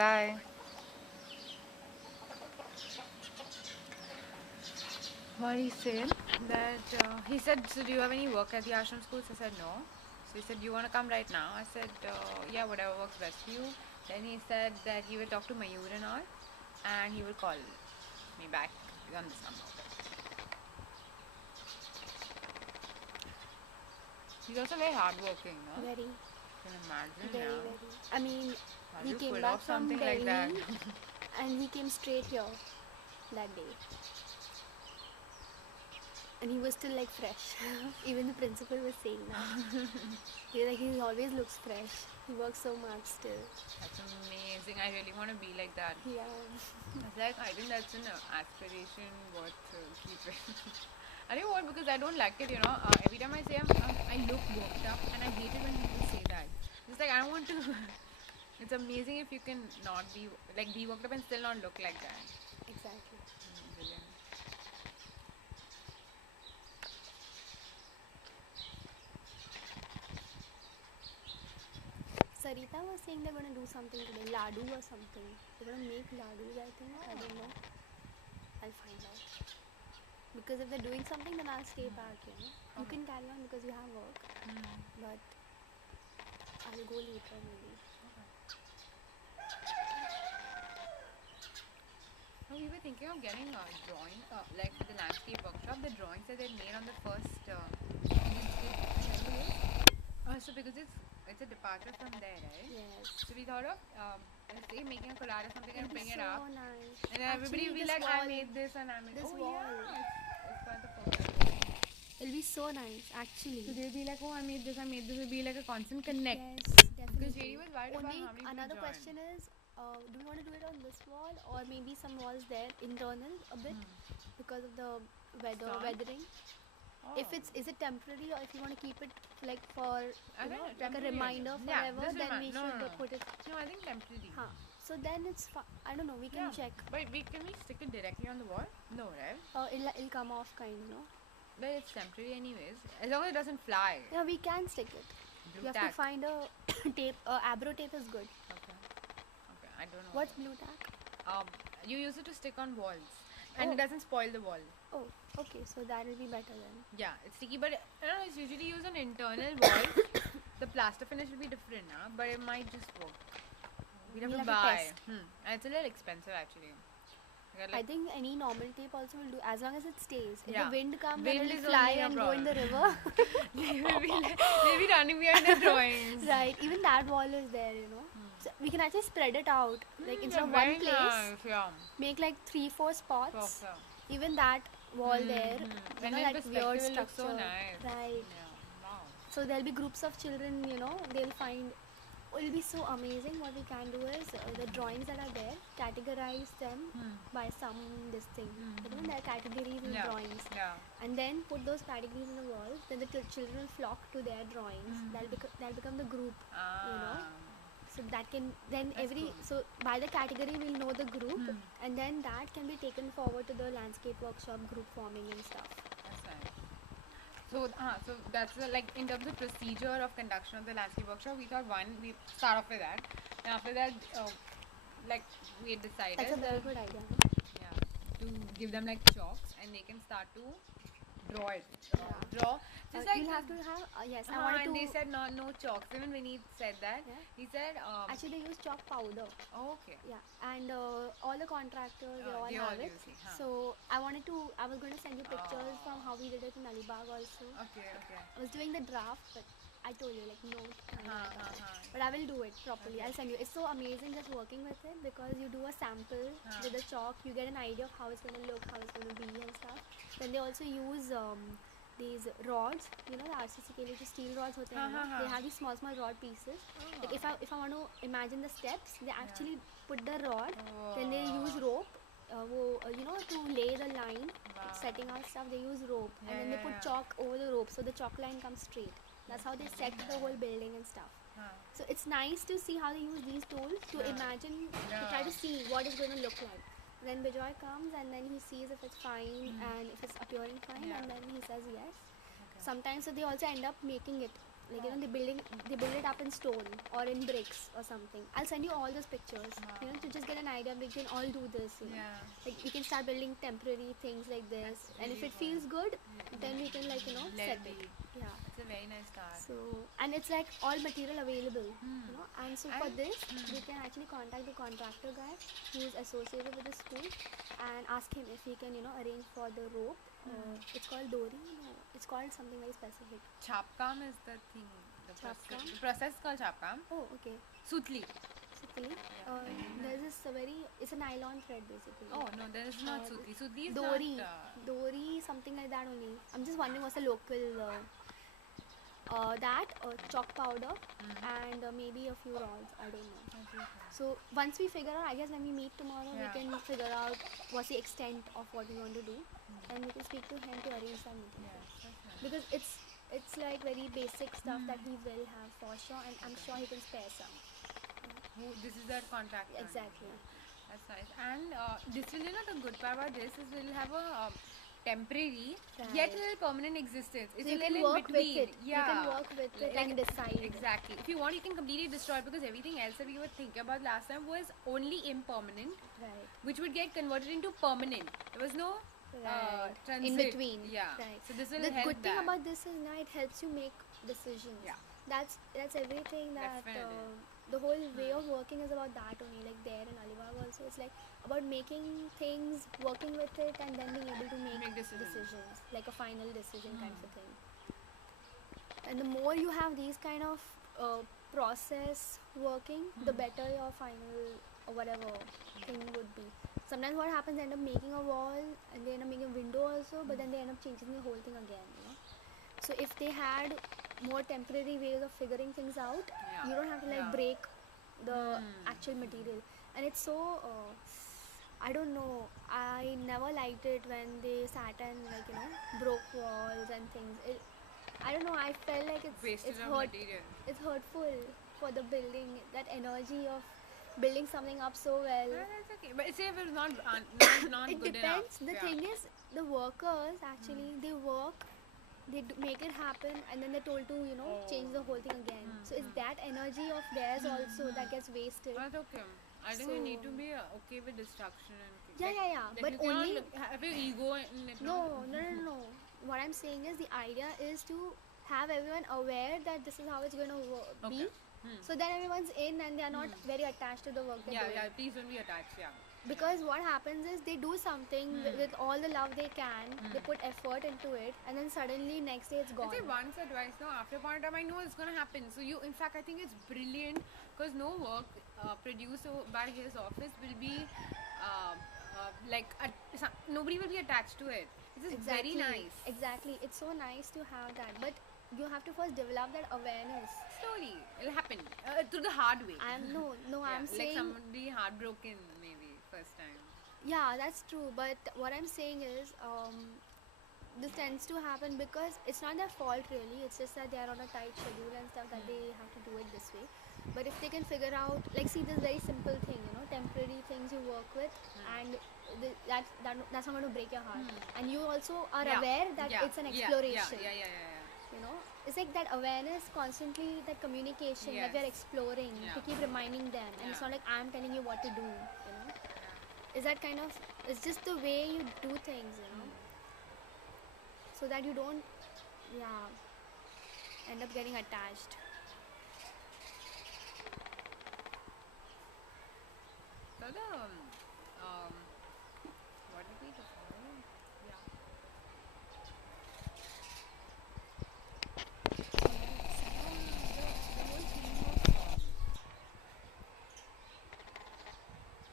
Bye. What he said that he said, so do you have any work at the ashram schools? I said no. So he said, do you want to come right now? I said, yeah, whatever works best for you. Then he said that he will talk to Mayur and all, and he will call me back on this number. He's also very hardworking, no? Very, Can imagine, very, yeah. very. I mean, How do he you came pull back off from something like that? Delhi and he came straight here that day. And he was still like fresh. Even the principal was saying that. He always looks fresh. He works so much still. That's amazing. I really want to be like that. Yeah. It's like, I think that's an aspiration worth keeping. I don't know what, because I don't like it, every time I say I look worked up, and I hate it when people say that. It's like, I don't want to. It's amazing if you can not be, like, be worked up and still not look like that. Exactly. Brilliant. Sarita was saying they're going to do something today. Ladu or something. They're going to make ladus, I think. I don't know. I'll find out. Because if they're doing something, then I'll stay back, You can carry on because you have work. But I'll go later maybe. No, we were thinking of getting a drawing, like for the landscape workshop, the drawings that they made on the first so because it's a departure from there, right? Yes. So we thought of let's say making a collage or something and It'll be bring it so up, nice. and then everybody will be this like, I wall, made this and I made this oh wall. yeah, it's quite the perfect. It'll be so nice, actually. So they'll be like, oh, I made this. It'll be like a constant connect. Yes, Because definitely. JD was worried about Only how many another people question is, do we want to do it on this wall or maybe some walls there internal a bit because of the Storm? weathering? Oh. If is it temporary or if you want to keep it like for I think like a temporary. reminder Yeah, forever, this then we no, should no, no. put it. No, I think temporary. Huh. So then it's I don't know. We can check. But can we stick it directly on the wall? No, right? It'll come off kind, But it's temporary anyways. As long as it doesn't fly. Yeah, we can stick it. Blue You have tack. to find a tape. Abro tape is good. Okay. Okay, I don't know. What's blue tack? You use it to stick on walls, and Oh. it doesn't spoil the wall. Oh, okay. So that will be better then. Yeah, it's sticky, but it's usually used on internal walls. The plaster finish will be different, but it might just work. We'll have We'll to have to buy. test. And it's a little expensive actually. You got, I think any normal tape also will do as long as it stays. If Yeah. the wind comes, Wind then is it'll fly only a and go in the river. they'll be running behind the drawings. Right. Even that wall is there, So we can actually spread it out. Like instead of Very one place, nice, yeah. make like 3-4 spots. Perfect. Even that wall there, And then that perspective weird will look structure. so nice. Right. Yeah. Wow. So there'll be groups of children, they'll find. It'll be so amazing. What we can do is the drawings that are there, categorize them by some this thing. There are categories in Yeah. drawings, Yeah. and then put those categories in the walls. Then the children will flock to their drawings. That'll become the group. So that can then That's every cool. so by the category we'll know the group, and then that can be taken forward to the landscape workshop group forming and stuff. That's nice. So that's like in terms of procedure of conduction of the landscape workshop, we thought we start off with that, and after that, like we had decided That's a very good idea. yeah, to give them like chalks and they can start to draw it. Draw. Just like You'll have to have yes. I and wanted they to. said no chalks. Even Vineet said that. Yeah. He said Actually, they use chalk powder. oh, okay. Yeah, and all the contractors they all they have all it. use it, huh. So I was going to send you pictures from how we did it in Alibag also. Okay. I was doing the draft, but I told you like no time like that. Uh-huh. But I will do it properly. I'll send you. It's so amazing just working with it because you do a sample with the chalk. You get an idea of how it's gonna look, how it's gonna be and stuff. Then they also use these rods, the RCC के लिए जो steel rods होते हैं ना, they have these small rod pieces. Like if I want to imagine the steps, they actually put the rod, then they use rope. To lay the line, setting out stuff, they use rope, and then they put chalk over the rope, so the chalk line comes straight. That's how they set the whole building and stuff. So it's nice to see how they use these tools to imagine, to try to see what it's going to look like. Then Bijoy comes and then he sees if it's fine and if it's appearing fine, and then he says yes. Sometimes so they also end up making it Like you know, they build it up in stone or in bricks or something. I'll send you all those pictures. Wow. You know, to just get an idea. We can all do this. You know? Yeah. Like we can start building temporary things like this, That's and if really it feels good, Mm. then we can like Let set it it. be. Yeah. It's a very nice start. So and it's like all material available. Hmm. You know, and so for And- this, Hmm. we can actually contact the contractor guy who is associated with the school and ask him if he can arrange for the rope. It's called Dori. No, it's called something very specific. Chapkam is the thing. Chapkam? The process is called chapkam. Oh, okay. Sutli. Basically, there's this it's a nylon thread basically. Oh no, there is not Uh, sutli. Sutli is Dori, not. Dori, something like that only. I'm just wondering what's the local that chalk powder and maybe a few rods. I don't know. So once we figure out, I guess when we meet tomorrow, Yeah. we can figure out what's the extent of what we want to do, and we can speak to him to arrange that meeting. Yes, that's nice. Because it's like very basic stuff that he will have for sure, and I'm sure he can spare some. This is their contract. Exactly. That's nice. And this will, the good part about this is we'll have a temporary yet Right. a little permanent existence. It's So you a can little in work with between. it. Yeah. You can work with it and decide. Exactly. If you want, you can completely destroy it because everything else that we were thinking about last time was only impermanent, Right. which would get converted into permanent. There was no Right. transit. In between. Yeah. Right. So this will The help good thing that. about this is now it helps you make decisions. Yeah. That's everything that Definitely. the whole way of working is about that only. Like there in Alibag also, it's like about making things, working with it, and then being able to make decisions. like a final decision kind of a thing. And the more you have these kind of process working, the better your final or whatever thing would be. Sometimes what happens, they end up making a wall and they end up making a window also, but then they end up changing the whole thing again. So if they had more temporary ways of figuring things out, Yeah. you don't have to like Yeah. break the actual material. And it's so I don't know, I never liked it when they sat and broke walls and things. I don't know, I felt like Wasted it's of hurt, material. it's hurtful for the building, that energy of building something up so well. No, that's okay. But say if it's not not It good depends. enough. The Yeah. thing is, the workers actually they work, they make it happen, and then they're told to change the whole thing again. So it's that energy of theirs also that gets wasted. That's okay. I think we need to So- be okay with destruction and Yeah. like But you cannot only have your ego in it. no. What I'm saying is the idea is to have everyone aware that this is how it's going to be. Okay. So then everyone's in and they are not very attached to the work they're doing. Yeah. Please don't be attached. Yeah. Because what happens is they do something with all the love they can, they put effort into it, and then suddenly next day it's I gone. say once or twice. No, after a point in time, I know it's gonna happen. So in fact, I think it's brilliant because no work produced by his office will be nobody will be attached to it. It's just very nice. Exactly. It's so nice to have that. But you have to first develop that awareness. Slowly, it'll happen through the hard way. I'm Yeah, saying like somebody heartbroken maybe first time. yeah, that's true. But what I'm saying is this tends to happen because it's not their fault really. It's just that they are on a tight schedule and stuff that they have to do it this way. But if they can figure out, like, see this very simple thing, temporary things you work with, and that's not going to break your heart. And you also are aware that it's an exploration. Yeah. It's like that awareness, constantly that communication that we are exploring. To keep reminding them, and it's not like I'm telling you what to do. Is that kind of? It's just the way you do things, so that you don't, end up getting attached. So the what did we define? Yeah. The whole theme of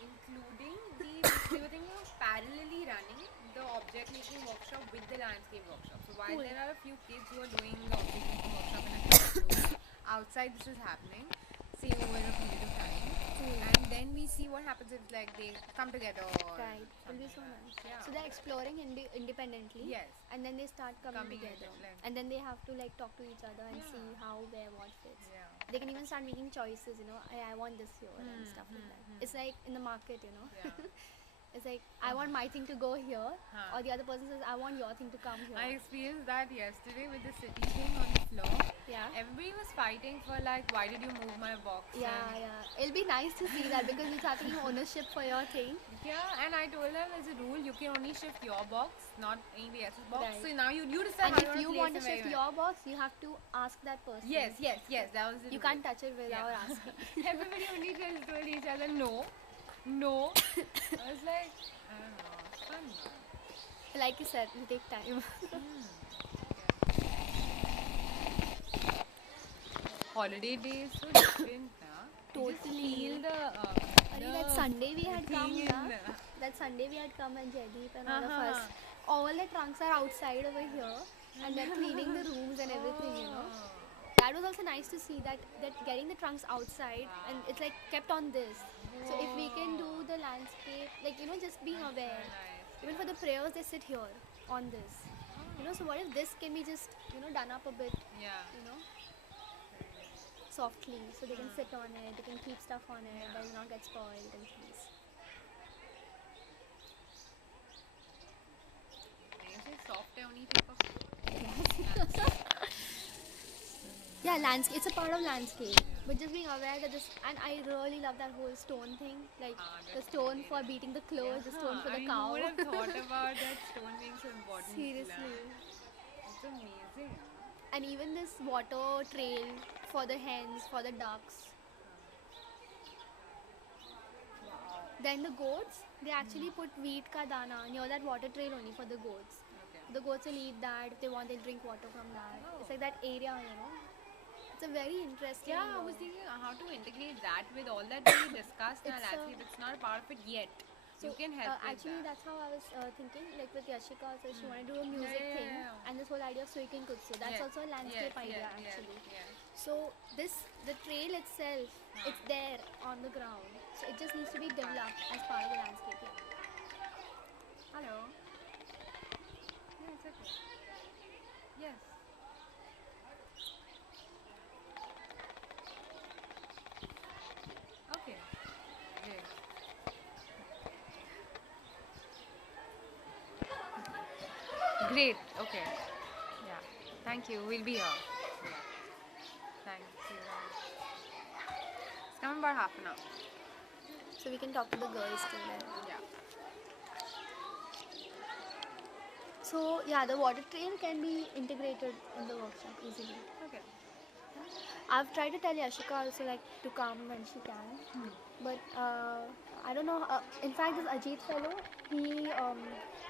including we were thinking of parallelly running the object making workshop with the landscape workshop. So while Cool. there are a few kids who are doing the object making workshop in a classroom, outside this is happening, say over a period of time. And then we see what happens if like they come together or Right, it'll be so something like nice. that. Yeah. So they're exploring independently. Yes. And then they start coming Coming together. together, like- And then they have to like talk to each other and Yeah. see how, where, what fits. Yeah. They can even start making choices, I want this here and stuff like that. It's like in the market, Yeah. It's like I want my thing to go here, Huh. or the other person says I want your thing to come here. I experienced that yesterday with the city thing on floor. Yeah. Everybody was fighting for like, why did you move my box? Yeah, And, yeah. It'll be nice to see that because you start taking ownership for your thing. yeah, and I told them as a rule, you can only shift your box, not anybody else's box. Right. So now you decide And how if you you want to place it, where shift you your box, you have to ask that person. Yes, that was the You rule. can't touch it without Yeah. asking. Everybody only just told each other no. I was like, I don't know, it's fun. Like you said, it'll take time. Holiday days so different, nah? You just Totally. feel the That Sunday we had come, thing na? in That Sunday we had come and Jaideep and all of Uh-huh. us. All the trunks are outside over here and they're cleaning the rooms and everything, you know. That was also nice to see that getting the trunks outside and it's like kept on this. So if we can do the landscape, like, you know, just being aware. nice. Even for the prayers, they sit here on this. You know, so what if this can be just, you know, done up a bit, Yeah. you know, softly, so they can sit on it, they can keep stuff on it, but it will not get spoiled and things. When you say soft, I only think of Yeah, landscape. It's a part of landscape, but just being aware that this, and I really love that whole stone thing, like the that's stone for beating the clothes, the stone for the cow. I would have thought about that stone being so important. Seriously. It's amazing. And even this water trail for the hens, for the ducks. Then the goats, they actually put wheat ka dana near that water trail only for the goats. Okay. The goats will eat that. If they want, they'll drink water from that. Oh. It's like that area, you know. It's a very interesting. Yeah, I was thinking how to integrate that with all that we discussed in our It's landscape. It's not a part of it yet. You can help with actually, that. that's how I was thinking. Like with Yashika, so she wanted to do a music yeah, thing, yeah. and this whole idea of Suikin Kutsu. That's Yes, also a landscape yes, idea, yes, actually. Yes. So the trail itself, it's there on the ground. So it just needs to be developed as part of the landscape. Yeah. Hello. Yeah, it's okay. Yes. Okay. Great. Great. Okay. Yeah. Thank you. We'll be here. Thank you. It's coming about half an hour. So we can talk to the girls till then. Yeah. So yeah, the water trail can be integrated in the workshop easily. Okay. I've tried to tell Yashika also like to come when she can, but I don't know. In fact, this Ajit fellow,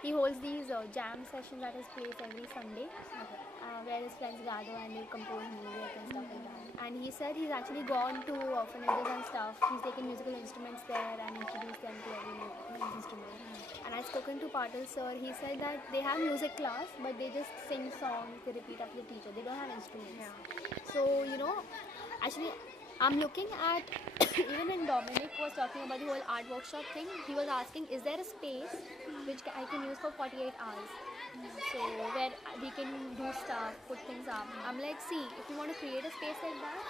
he holds these jam sessions at his place every Sunday, where his friends gather and they compose music and stuff like that. And he said he's actually gone to orphanages and stuff. He's taken musical instruments there and introduced them to every instrument. And I've spoken to Patil sir. He said that they have music class, but they just sing songs. They repeat after the teacher. They don't have instruments. So, you know, actually, I'm looking at, even when Dominic was talking about the whole art workshop thing, he was asking, is there a space which I can use for 48 hours? So, where we can do stuff, put things up. I'm like, see, if you want to create a space like that,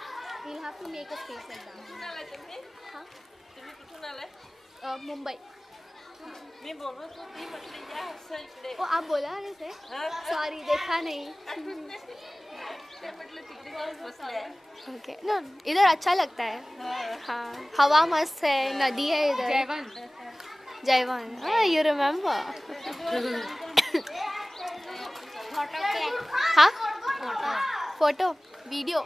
we'll have to make a space like that. Huh? Mumbai. ओ आप बोला ना से sorry देखा नहीं okay ना इधर अच्छा लगता है हाँ हवा मस्त है नदी है इधर जयवन हाँ यू रिमेम्बर हाँ फोटो वीडियो